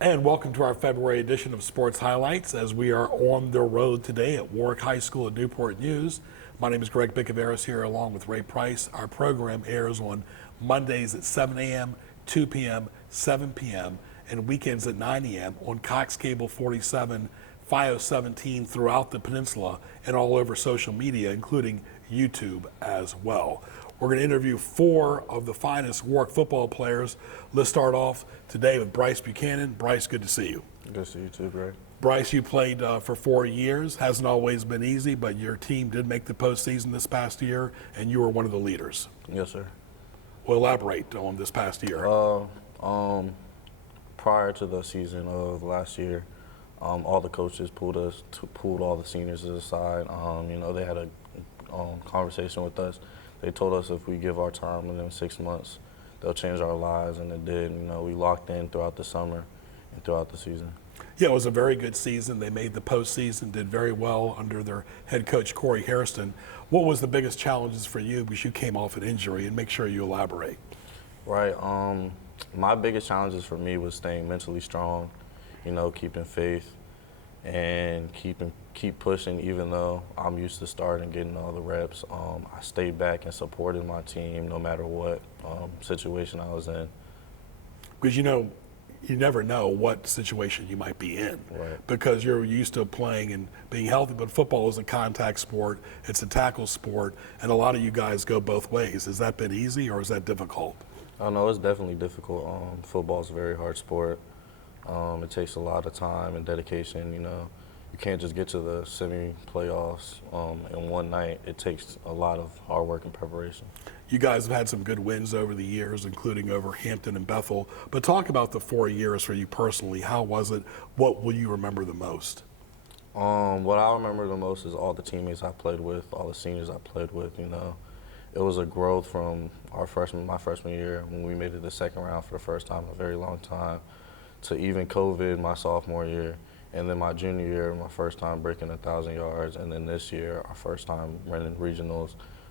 And welcome to our February edition of Sports Highlights as we are on the road today at Warwick High School at Newport News. My name is Greg Bicaveras here along with Ray Price. Our program airs on Mondays at 7 a.m., 2 p.m., 7 p.m., and weekends at 9 a.m. on Cox Cable 47, FiOS 17 throughout the peninsula and all over social media, including YouTube as well. We're going to interview four of the finest Warwick football players. Let's start off today with Bryce Buchanan. Bryce, good to see you. Good to see you too, Greg. Bryce, you played for 4 years. Hasn't always been easy, but your team did make the postseason this past year, and you were one of the leaders. Yes, sir. Well, elaborate on this past year. Prior to the season of last year, all the coaches pulled all the seniors aside. They had a conversation with us. They told us if we give our time within 6 months, they'll change our lives, and it did. We locked in throughout the summer and throughout the season. Yeah, it was a very good season. They made the postseason, did very well under their head coach, Corey Hairston. What was the biggest challenges for you because you came off an injury, and make sure you elaborate? Right. My biggest challenges for me was staying mentally strong, keeping faith, and keep pushing even though I'm used to starting, getting all the reps. I stayed back and supported my team no matter what situation I was in. Because you never know what situation you might be in. Right. Because you're used to playing and being healthy, but football is a contact sport, it's a tackle sport, and a lot of you guys go both ways. Has that been easy or is that difficult? I know it's definitely difficult. Football is a very hard sport. It takes a lot of time and dedication. You can't just get to the semi-playoffs in one night. It takes a lot of hard work and preparation. You guys have had some good wins over the years, including over Hampton and Bethel. But talk about the 4 years for you personally. How was it? What will you remember the most? What I remember the most is all the teammates I played with, all the seniors I played with. It was a growth from my freshman year when we made it the second round for the first time in a very long time, to even COVID my sophomore year, and then my junior year, my first time breaking 1,000 yards, and then this year, our first time running regionals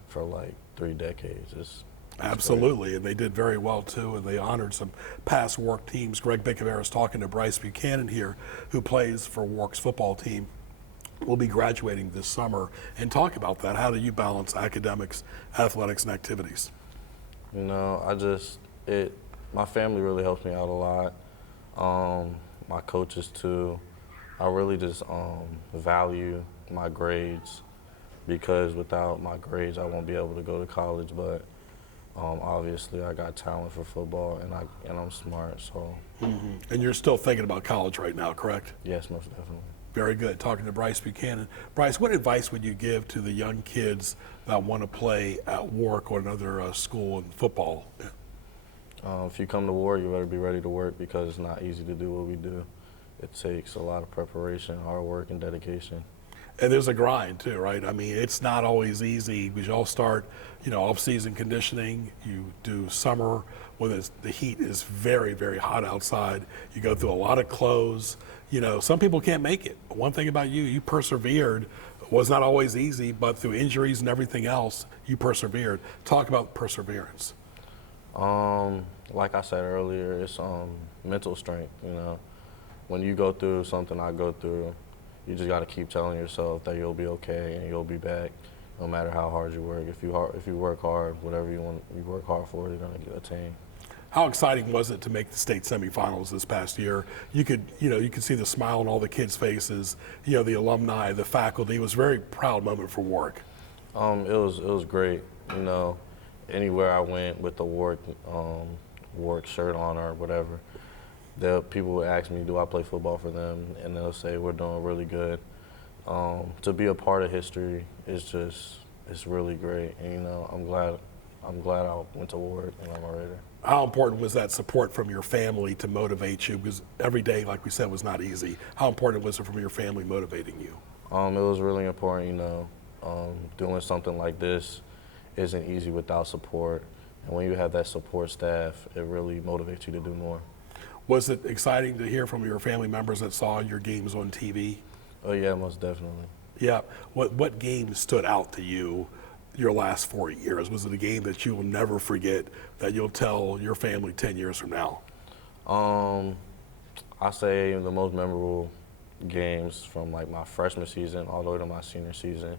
for like 3 decades. It's Absolutely, and they did very well too, and they honored some past Warwick teams. Greg Bicaveras talking to Bryce Buchanan here, who plays for Warwick's football team. Will be graduating this summer, and talk about that. How do you balance academics, athletics, and activities? My family really helps me out a lot. My coaches too. I really just value my grades, because without my grades I won't be able to go to college. But obviously I got talent for football, and I'm smart. So. Mm-hmm. And you're still thinking about college right now, correct? Yes, most definitely. Very good. Talking to Bryce Buchanan. Bryce, what advice would you give to the young kids that want to play at Warwick or another school in football? If you come to Warwick, you better be ready to work, because it's not easy to do what we do. It takes a lot of preparation, hard work, and dedication. And there's a grind too, right? I mean, it's not always easy because you all start, off-season conditioning. You do summer when the heat is very, very hot outside. You go through a lot of clothes. Some people can't make it. But one thing about you persevered. It was not always easy, but through injuries and everything else, you persevered. Talk about perseverance. Like I said earlier, it's mental strength. When you go through something I go through, you just got to keep telling yourself that you'll be okay and you'll be back, no matter how hard you work. If you work hard, whatever you work hard for, you're gonna attain. How exciting was it to make the state semifinals this past year? You could see the smile on all the kids' faces. The alumni, the faculty. It was a very proud moment for Warwick. It was great. Anywhere I went with the Warwick shirt on or whatever, people would ask me, do I play football for them? And they'll say, we're doing really good. To be a part of history it's really great. And, I'm glad I went to Warwick and I'm a Raider. How important was that support from your family to motivate you? Because every day, like we said, was not easy. How important was it from your family motivating you? It was really important, doing something like this isn't easy without support. And when you have that support staff, it really motivates you to do more. Was it exciting to hear from your family members that saw your games on TV? Oh yeah, most definitely. Yeah. What game stood out to you your last 4 years? Was it a game that you will never forget, that you'll tell your family 10 years from now? I say the most memorable games from like my freshman season all the way to my senior season.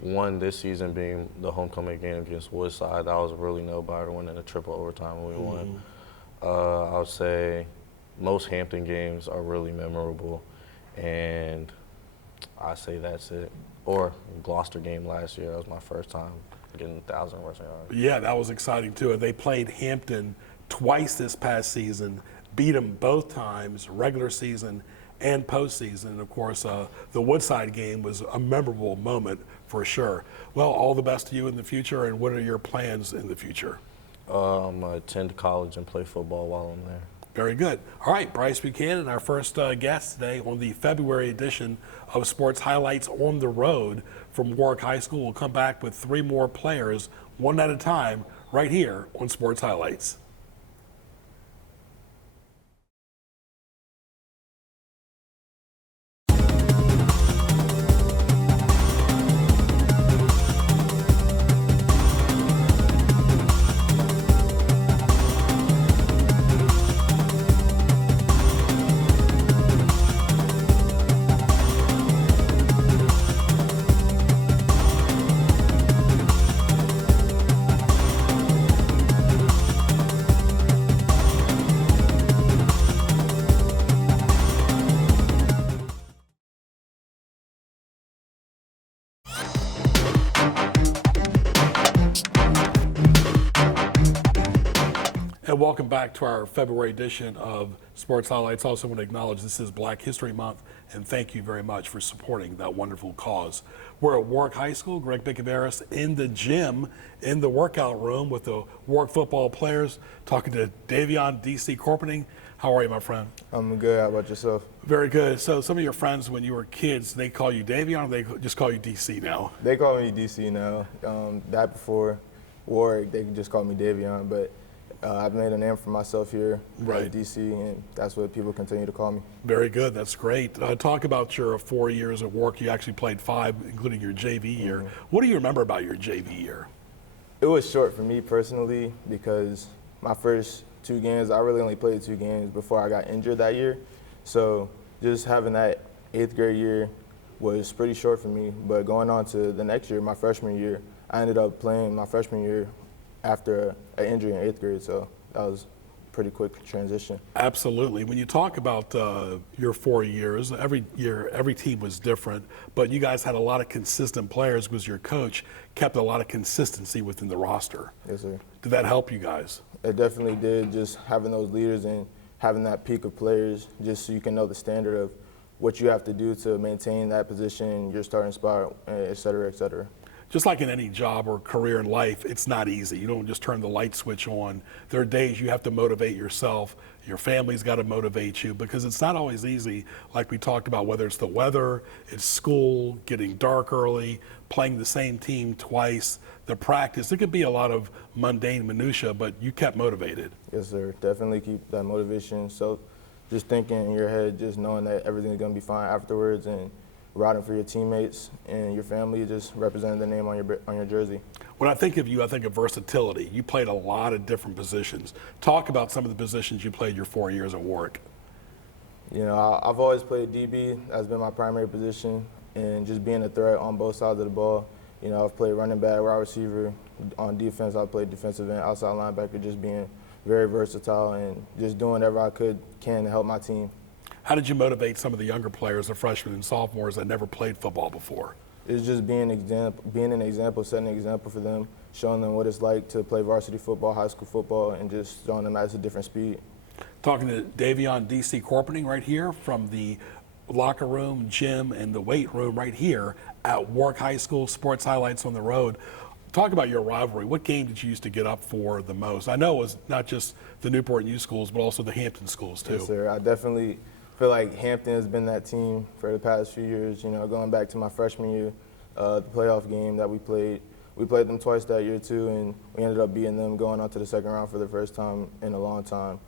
One this season being the homecoming game against Woodside. That was really nail-biter, winning a triple overtime when we won. I would say most Hampton games are really memorable, and I say that's it. Or Gloucester game last year. That was my first time getting 1,000 rushing yards. Yeah, that was exciting too. They played Hampton twice this past season, beat them both times, regular season and postseason. And of course, the Woodside game was a memorable moment for sure. Well, all the best to you in the future, and what are your plans in the future? I'm going to attend college and play football while I'm there. Very good. All right, Bryce Buchanan, our first guest today on the February edition of Sports Highlights on the Road from Warwick High School. We'll come back with 3 more players, one at a time, right here on Sports Highlights. And welcome back to our February edition of Sports Highlights. Also want to acknowledge this is Black History Month, and thank you very much for supporting that wonderful cause. We're at Warwick High School. Greg Bicaveras in the gym, in the workout room with the Warwick football players, talking to Davion, DC Corpening. How are you, my friend? I'm good. How about yourself? Very good. So some of your friends, when you were kids, they call you Davion, or they just call you DC now? They call me DC now. Back before Warwick, they just called me Davion, but I've made a name for myself here at DC, and that's what people continue to call me. Very good. That's great. Talk about your 4 years at Warwick. You actually played 5, including your JV year. What do you remember about your JV year? It was short for me personally because my first 2 games, I really only played 2 games before I got injured that year. So just having that 8th grade year was pretty short for me. But going on to the next year, my freshman year, I ended up playing my freshman year after an injury in 8th grade, so that was a pretty quick transition. Absolutely. When you talk about your 4 years, every year, every team was different, but you guys had a lot of consistent players because your coach kept a lot of consistency within the roster. Yes, sir. Did that help you guys? It definitely did, just having those leaders and having that peak of players, just so you can know the standard of what you have to do to maintain that position, your starting spot, et cetera, et cetera. Just like in any job or career in life, it's not easy. You don't just turn the light switch on. There are days you have to motivate yourself. Your family's got to motivate you because it's not always easy, like we talked about, whether it's the weather, it's school, getting dark early, playing the same team twice, the practice. It could be a lot of mundane minutia, but you kept motivated. Yes, sir. Definitely keep that motivation. So just thinking in your head, just knowing that everything's going to be fine afterwards, and riding for your teammates and your family, just representing the name on your jersey. When I think of you, I think of versatility. You played a lot of different positions. Talk about some of the positions you played your 4 years at Warwick. You know, I've always played DB. That's been my primary position, and just being a threat on both sides of the ball. You know, I've played running back, wide receiver. On defense, I've played defensive end, outside linebacker, just being very versatile and just doing whatever I can to help my team. How did you motivate some of the younger players, the freshmen and sophomores that never played football before? It's just being an example, setting an example for them, showing them what it's like to play varsity football, high school football, and just showing them that's a different speed. Talking to Davion, DC Corpening right here from the locker room, gym, and the weight room right here at Warwick High School. Sports Highlights on the Road. Talk about your rivalry. What game did you used to get up for the most? I know it was not just the Newport and U schools, but also the Hampton schools too. Yes, sir. I definitely feel like Hampton has been that team for the past few years. You know, going back to my freshman year, the playoff game that we played them twice that year too, and we ended up beating them, going on to the second round for the first time in a long time.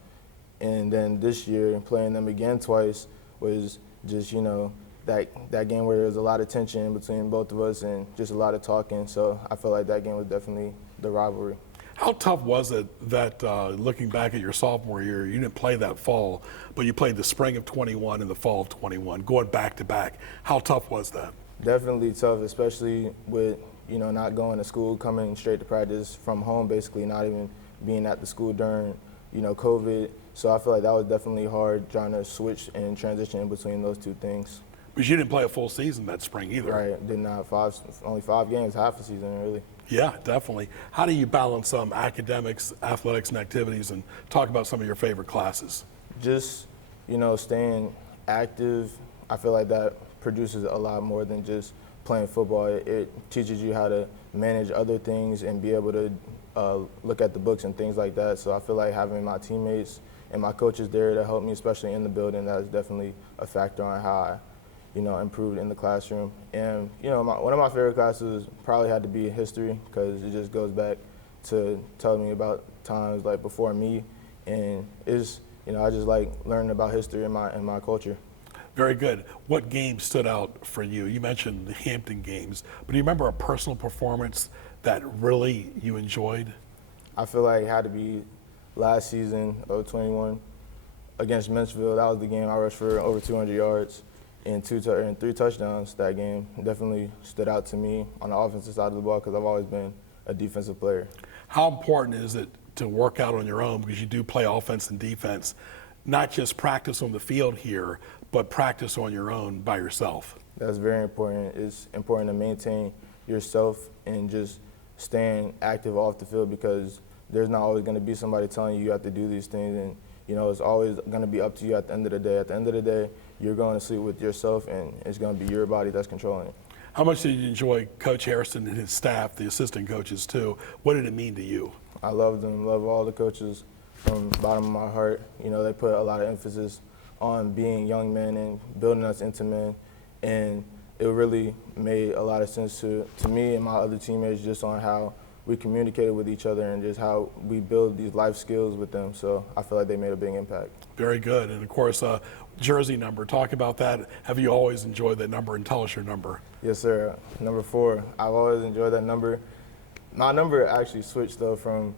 And then this year, playing them again twice was just, you know, that game where there was a lot of tension between both of us and just a lot of talking. So I felt like that game was definitely the rivalry. How tough was it that looking back at your sophomore year, you didn't play that fall, but you played the spring of 21 and the fall of 21, going back to back. How tough was that? Definitely tough, especially with, not going to school, coming straight to practice from home, basically not even being at the school during, COVID. So I feel like that was definitely hard trying to switch and transition in between those two things. Because you didn't play a full season that spring either. Right, did not only 5 games, half a season really. Yeah, definitely. How do you balance academics, athletics, and activities, and talk about some of your favorite classes? Just, staying active, I feel like that produces a lot more than just playing football. It teaches you how to manage other things and be able to look at the books and things like that. So I feel like having my teammates and my coaches there to help me, especially in the building, that is definitely a factor on how I improved in the classroom. And, one of my favorite classes probably had to be history because it just goes back to telling me about times like before me. And it's, I just like learning about history and my culture. Very good. What game stood out for you? You mentioned the Hampton games, but do you remember a personal performance that really you enjoyed? I feel like it had to be last season of 21 against Menchville. That was the game I rushed for over 200 yards. And 3 touchdowns that game. Definitely stood out to me on the offensive side of the ball because I've always been a defensive player. How important is it to work out on your own, because you do play offense and defense, not just practice on the field here, but practice on your own by yourself? That's very important. It's important to maintain yourself and just staying active off the field because there's not always going to be somebody telling you have to do these things. And, it's always going to be up to you at the end of the day. At the end of the day, you're going to sleep with yourself, and it's going to be your body that's controlling it. How much did you enjoy Coach Harrison and his staff, the assistant coaches too? What did it mean to you? I love them, love all the coaches from the bottom of my heart. They put a lot of emphasis on being young men and building us into men, and it really made a lot of sense to me and my other teammates just on how we communicated with each other and just how we build these life skills with them. So I feel like they made a big impact. Very good. And of course, jersey number, talk about that. Have you always enjoyed that number, and tell us your number? Yes, sir. Number 4. I've always enjoyed that number. My number actually switched though from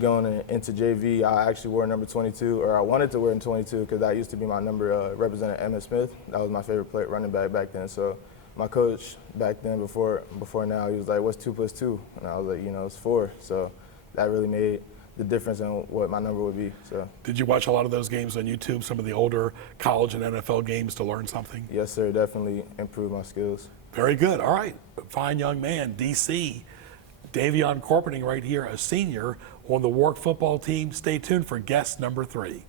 going into JV. I actually wore number 22, or I wanted to wear 22 because that used to be my number, representing Emmitt Smith. That was my favorite running back back then. So my coach back then, before now, he was like, "What's 2 + 2?" And I was like, "It's 4." So that really made the difference in what my number would be. So. Did you watch a lot of those games on YouTube, some of the older college and NFL games, to learn something? Yes, sir. Definitely improved my skills. Very good. All right. Fine young man, DC. Davion Corpening right here, a senior on the Warwick football team. Stay tuned for guest number 3.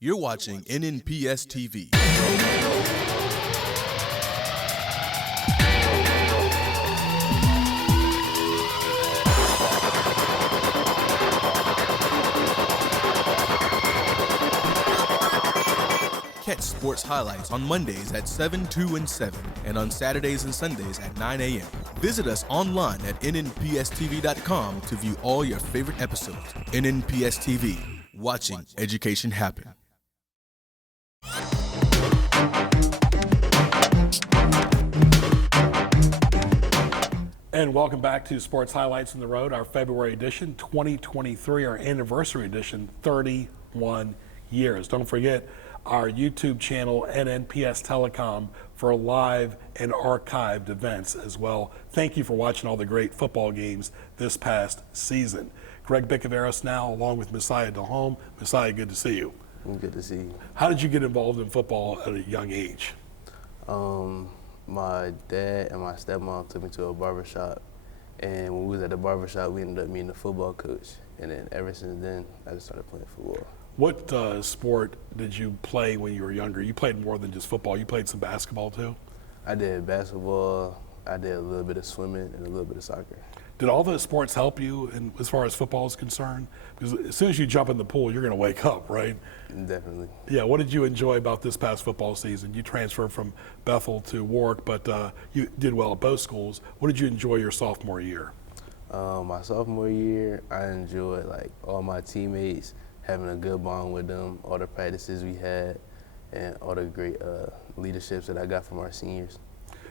You're watching NNPS TV. Catch sports highlights on Mondays at 7, 2, and 7, and on Saturdays and Sundays at 9 a.m. Visit us online at nnpstv.com to view all your favorite episodes. NNPS TV, watching education happen. And welcome back to Sports Highlights on the Road, our February edition, 2023, our anniversary edition, 31 years. Don't forget our YouTube channel, NNPS Telecom, for live and archived events as well. Thank you for watching all the great football games this past season. Greg Bicaveras now, along with Messiah Delhomme. Messiah, good to see you. Good to see you. How did you get involved in football at a young age? My dad and my stepmom took me to a barbershop, and when we was at the barbershop, we ended up meeting the football coach. And then ever since then, I just started playing football. What sport did you play when you were younger? You played more than just football. You played some basketball too? I did basketball, I did a little bit of swimming, and a little bit of soccer. Did all those sports help you as far as football is concerned? Because as soon as you jump in the pool, you're going to wake up, right? Definitely. Yeah, what did you enjoy about this past football season? You transferred from Bethel to Warwick, but you did well at both schools. What did you enjoy your sophomore year? My sophomore year, I enjoyed all my teammates, having a good bond with them, all the practices we had, and all the great leaderships that I got from our seniors.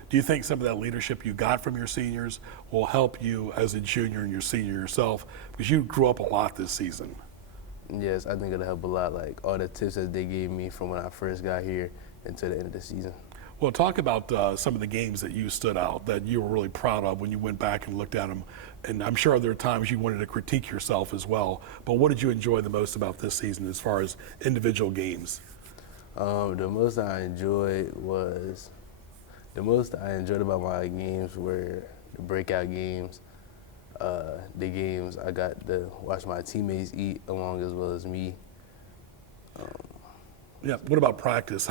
Do you think some of that leadership you got from your seniors will help you as a junior and your senior yourself? Because you grew up a lot this season. Yes, I think it'll help a lot, like all the tips that they gave me from when I first got here until the end of the season. Well, talk about some of the games that you stood out, that you were really proud of when you went back and looked at them. And I'm sure there are times you wanted to critique yourself as well. But what did you enjoy the most about this season as far as individual games? The most I enjoyed about my games were the breakout games, the games I got to watch my teammates eat along as well as me. Yeah. What about practice?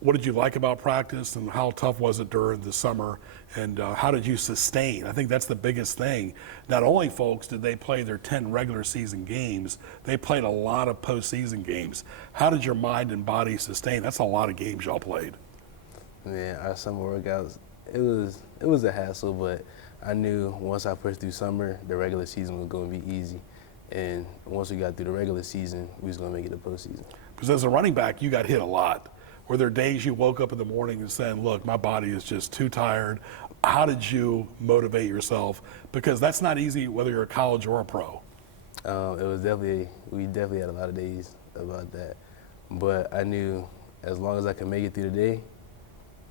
What did you like about practice, and how tough was it during the summer, and how did you sustain? I think that's the biggest thing. Not only, folks, did they play their 10 regular season games, they played a lot of postseason games. How did your mind and body sustain? That's a lot of games y'all played. Man, our summer workouts, it was a hassle, but I knew once I pushed through summer, the regular season was going to be easy. And once we got through the regular season, we was going to make it to postseason. Because as a running back, you got hit a lot. Were there days you woke up in the morning and saying, look, my body is just too tired? How did you motivate yourself? Because that's not easy whether you're a college or a pro. We definitely had a lot of days about that. But I knew as long as I could make it through the day,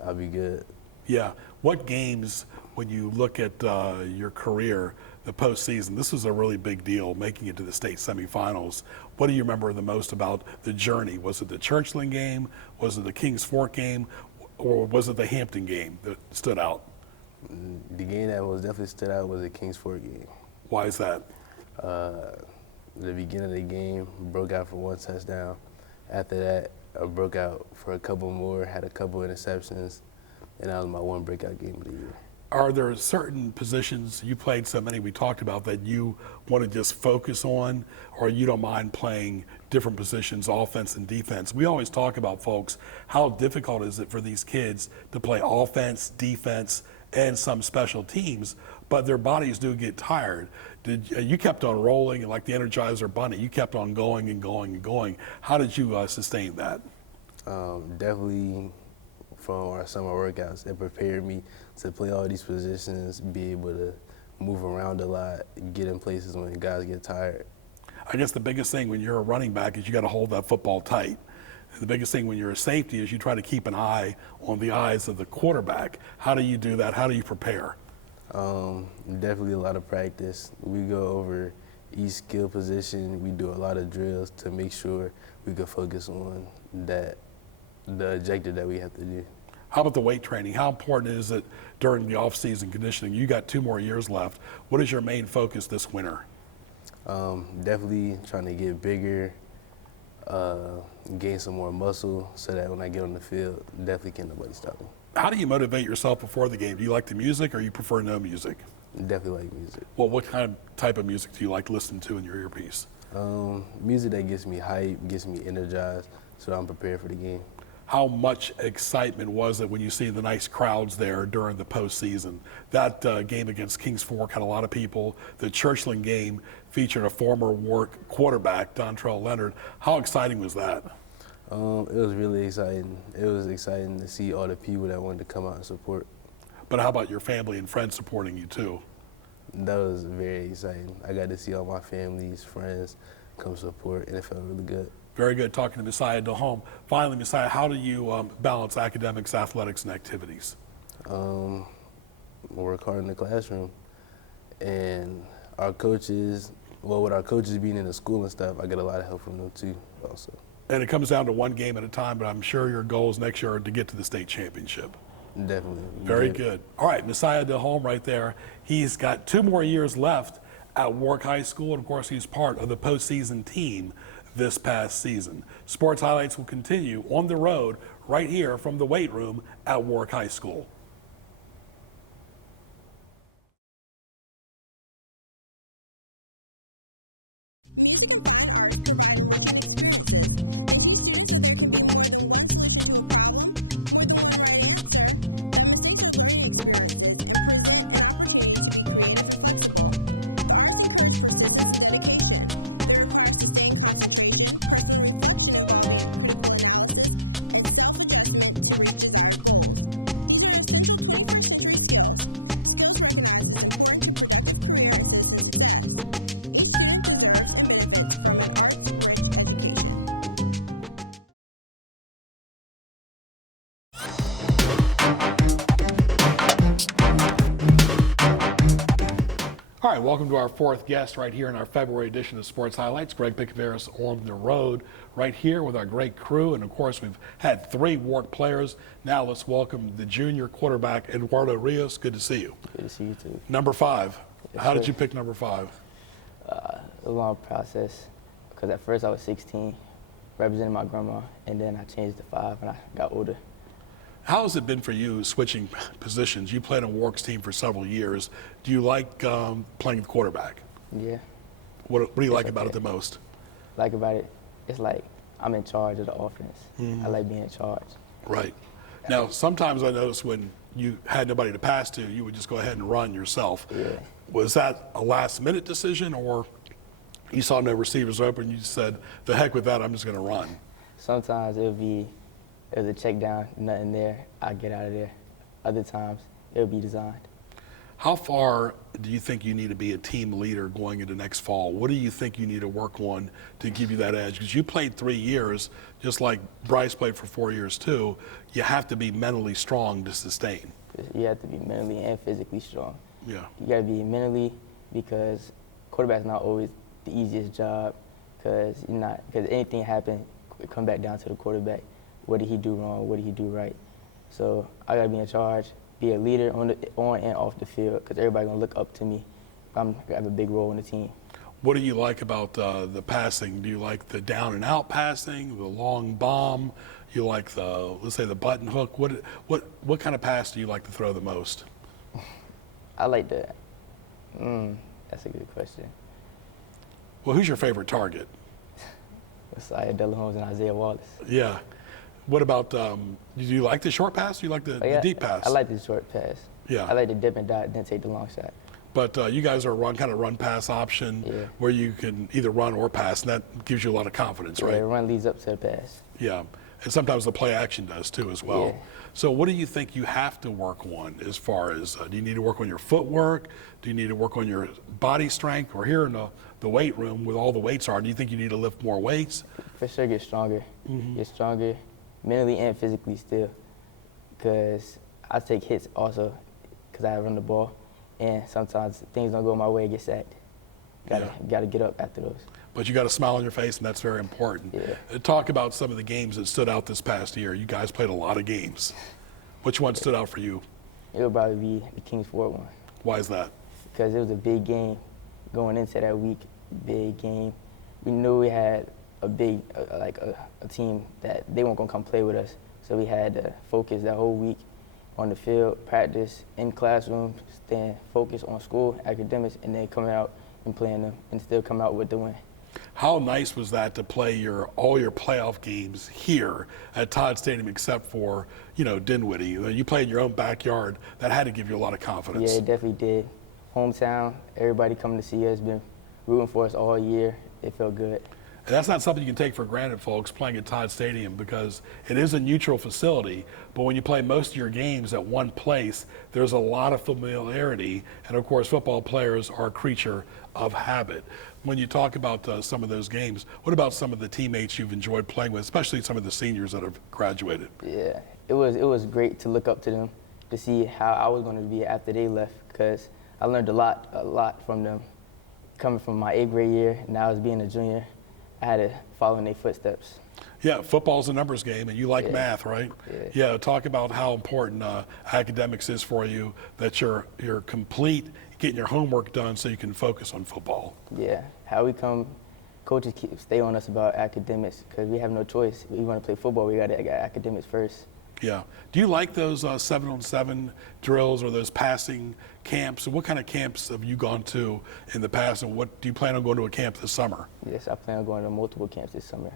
I'll be good. Yeah. What games, when you look at your career, the postseason, this was a really big deal, making it to the state semifinals. What do you remember the most about the journey? Was it the Churchland game? Was it the Kings Fork game? Or was it the Hampton game that stood out? The game that was definitely stood out was the Kings Fork game. Why is that? The beginning of the game, broke out for one touchdown. After that, I broke out for a couple more, had a couple interceptions, and that was my one breakout game of the year. Are there certain positions, you played so many we talked about, that you want to just focus on, or you don't mind playing different positions, offense and defense? We always talk about, folks, how difficult is it for these kids to play offense, defense, and some special teams, but their bodies do get tired. You kept on rolling, and like the Energizer Bunny, you kept on going and going and going. How did you sustain that? Definitely from our summer workouts. It prepared me to play all these positions, be able to move around a lot, get in places when guys get tired. I guess the biggest thing when you're a running back is you got to hold that football tight. And the biggest thing when you're a safety is you try to keep an eye on the eyes of the quarterback. How do you do that? How do you prepare? Definitely a lot of practice. We go over each skill position. We do a lot of drills to make sure we can focus on the objective that we have to do. How about the weight training? How important is it during the off-season conditioning? You got 2 more years left. What is your main focus this winter? Definitely trying to get bigger, gain some more muscle so that when I get on the field, definitely can't nobody stop me. How do you motivate yourself before the game? Do you like the music or you prefer no music? Definitely like music. Well, what type of music do you like listening to in your earpiece? Music that gets me hyped, gets me energized, so I'm prepared for the game. How much excitement was it when you see the nice crowds there during the postseason? That game against Kings Fork had a lot of people. The Churchland game featured a former Warwick quarterback, Dontrell Leonard. How exciting was that? It was really exciting. It was exciting to see all the people that wanted to come out and support. But how about your family and friends supporting you too? That was very exciting. I got to see all my family's friends come support, and it felt really good. Very good talking to Messiah Delhomme. Finally, Messiah, how do you balance academics, athletics, and activities? Work hard in the classroom. And our coaches, with our coaches being in the school and stuff, I get a lot of help from them too also. And it comes down to one game at a time, but I'm sure your goals next year are to get to the state championship. Definitely. Very good. All right, Messiah Delhomme right there. He's got 2 more years left at Warwick High School, and of course he's part of the postseason team this past season. Sports highlights will continue on the road right here from the weight room at Warwick High School. right, welcome to our fourth guest right here in our February edition of Sports Highlights. Greg Bicaveras on the road right here with our great crew. And of course, we've had 3 Warwick players. Now let's welcome the junior quarterback, Eduardo Rios. Good to see you. Good to see you too. Number 5. Yes, How did sir. you pick number 5? A long process because at first I was 16, representing my grandma, and then I changed to 5 when I got older. How has it been for you switching positions? You played on Warwick's team for several years. Do you like playing the quarterback? Yeah, What do you like about it okay. the most? like about it, it's like I'm in charge of the offense. I like being in charge. Right. Now, sometimes I noticed when you had nobody to pass to, you would just go ahead and run yourself. Yeah. Was that a last-minute decision, or you saw no receivers open, you just said, the heck with that, I'm just going to run? Sometimes it was a check down, nothing there, I get out of there. Other times it'll be designed. How far do you think you need to be a team leader going into next fall? What do you think you need to work on to give you that edge? Because you played 3 years, just like Bryce played for 4 years too. You have to be mentally strong to sustain. You have to be mentally and physically strong. Yeah. You got to be mentally, because quarterback's not always the easiest job, because anything happen, it come back down to the quarterback. What did he do wrong? What did he do right? So I got to be in charge, be a leader on and off the field, because everybody gonna look up to me. I have a big role in the team. What do you like about the passing? Do you like the down and out passing, the long bomb? You like the, let's say, the button hook? What kind of pass do you like to throw the most? I like that. That's a good question. Well, who's your favorite target? Besides Delhomme and Isaiah Wallace. Yeah. What about, do you like the short pass? Do you like the deep pass? I like the short pass. Yeah. I like the dip and dot, then take the long shot. But you guys are a kind of run pass option Yeah. where you can either run or pass, and that gives you a lot of confidence, Yeah, right? the run leads up to the pass. Yeah. And sometimes the play action does too as well. Yeah. So what do you think you have to work on as far as, do you need to work on your footwork? Do you need to work on your body strength? Or here in the weight room where all the weights are, do you think you need to lift more weights? For sure, get stronger. Get stronger mentally and physically still, because I take hits also because I run the ball, and sometimes things don't go my way, get sacked. Gotta get up after those. But you got a smile on your face, and that's very important. Yeah. Talk about some of the games that stood out this past year. You guys played a lot of games. Which one stood out for you? It would probably be the Kings Ford one, Why is that? because it was a big game going into that week. Big game. We knew we had a big, a team that they weren't gonna come play with us. So we had to focus that whole week on the field, practice, in classroom, staying focused on school, academics, and then coming out and playing them and still come out with the win. How nice was that to play all your playoff games here at Todd Stadium, except for Dinwiddie? You played in your own backyard. That had to give you a lot of confidence. Yeah, it definitely did. Hometown, everybody coming to see us, been rooting for us all year. It felt good. And that's not something you can take for granted, folks, playing at Todd Stadium, because it is a neutral facility. But when you play most of your games at one place, there's a lot of familiarity. And of course, football players are a creature of habit. When you talk about some of those games, what about some of the teammates you've enjoyed playing with, especially some of the seniors that have graduated? Yeah, it was great to look up to them, to see how I was going to be after they left, because I learned a lot from them. Coming from my 8th grade year, now as being a junior, I had to follow in their footsteps. Yeah, football's a numbers game, and you like Yeah. math, right? Yeah. Talk about how important academics is for you, that you're complete, getting your homework done so you can focus on football. Yeah, how we come, coaches stay on us about academics, because we have no choice. We want to play football, we got to get academics first. Yeah. Do you like those 7-on-7 drills or those passing camps? What kind of camps have you gone to in the past, and what do you plan on going to a camp this summer? Yes, I plan on going to multiple camps this summer.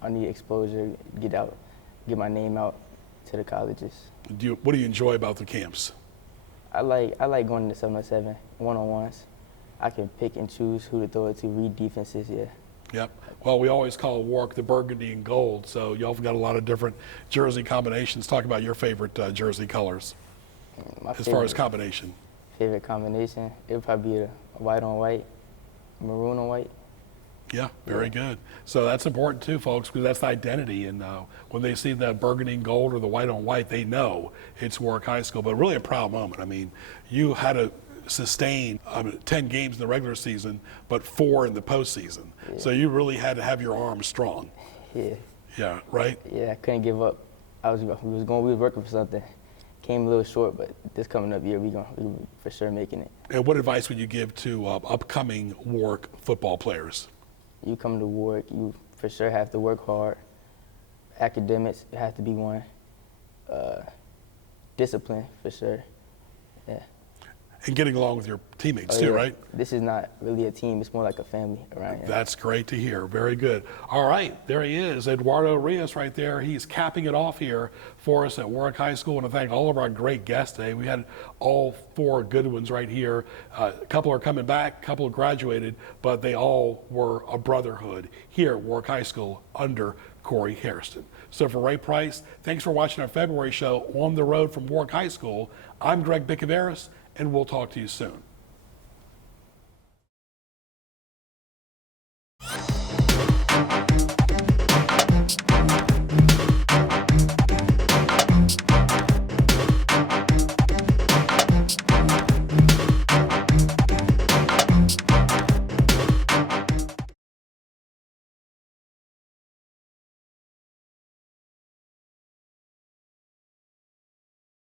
I need exposure, get my name out to the colleges. What do you enjoy about the camps? I like going to 7-on-7 one-on-ones. I can pick and choose who to throw it to, read defenses. Yeah. Yep. Well, we always call Warwick the burgundy and gold, so y'all have got a lot of different jersey combinations. Talk about your favorite jersey colors as far as combination. Favorite combination, it would probably be a white on white, maroon on white. Yeah, very good. So that's important too, folks, because that's the identity. And when they see the burgundy and gold or the white on white, they know it's Warwick High School. But really a proud moment. I mean, you had to sustain 10 games in the regular season, but 4 in the postseason. So you really had to have your arms strong. Yeah. Yeah, right? Yeah, I couldn't give up. We was working for something. Came a little short, but this coming up year, we for sure making it. And what advice would you give to upcoming Warwick football players? You come to Warwick, you for sure have to work hard. Academics have to be one. Discipline for sure. Yeah. And getting along with your teammates Oh, too, yeah. right? This is not really a team. It's more like a family around here. That's great to hear. Very good. All right, there he is, Eduardo Rios right there. He's capping it off here for us at Warwick High School. I want to thank all of our great guests today. We had all 4 good ones right here. A couple are coming back, a couple graduated, but they all were a brotherhood here at Warwick High School under Corey Hairston. So for Ray Price, thanks for watching our February show On the Road from Warwick High School. I'm Greg Bicaveras, and we'll talk to you soon.